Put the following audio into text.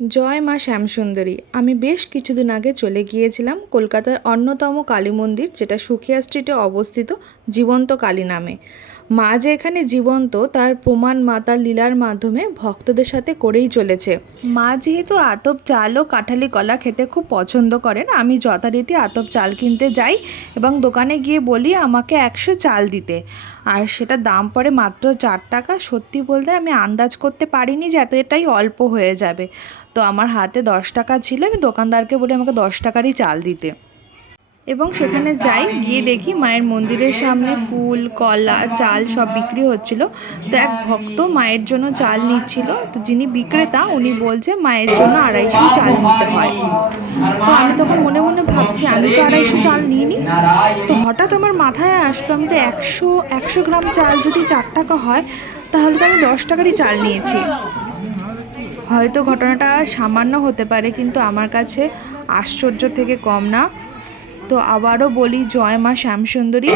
জয় মা শ্যামসুন্দরী। আমি বেশ কিছুদিন আগে চলে গিয়েছিলাম কলকাতার অন্যতম কালী মন্দির, যেটা সুখিয়া স্ট্রিটে অবস্থিত, জীবন্ত কালী নামে। মা যে এখানে জীবন্ত তার প্রমাণ মা তার লীলার মাধ্যমে ভক্তদের সাথে করেই চলেছে। মা যেহেতু আতপ চাল ও কাঁঠালি কলা খেতে খুব পছন্দ করেন, আমি যথারীতি আতপ চাল কিনতে যাই এবং দোকানে গিয়ে বলি আমাকে 100 চাল দিতে। আর সেটা দাম পড়ে মাত্র 4 টাকা। সত্যি বলতে আমি আন্দাজ করতে পারিনি যে এতটাই অল্প হয়ে যাবে। তো আমার হাতে 10 টাকা ছিল, আমি দোকানদারকে বলি আমাকে 10 টাকারই চাল দিতে। এবং সেখানে যাই, গিয়ে দেখি মায়ের মন্দিরের সামনে ফুল, কলা, চাল সব বিক্রি হচ্ছিল। তো এক ভক্ত মায়ের জন্য চাল নিচ্ছিল। তো যিনি বিক্রেতা উনি বলছে মায়ের জন্য 250 চাল নিতে হয়। তো আমি তখন মনে মনে ভাবছি আমি তো 250 চাল নিইনি। তো হঠাৎ আমার মাথায় আসলো আমি তো 100 গ্রাম চাল যদি 4 টাকা হয়, তাহলে তো আমি 10 টাকারই চাল নিয়েছি। হয়তো ঘটনাটা সামান্য হতে পারে, কিন্তু আমার কাছে আশ্চর্য থেকে কম না। তো আবারও বলি, জয় মা শ্যামসুন্দরী।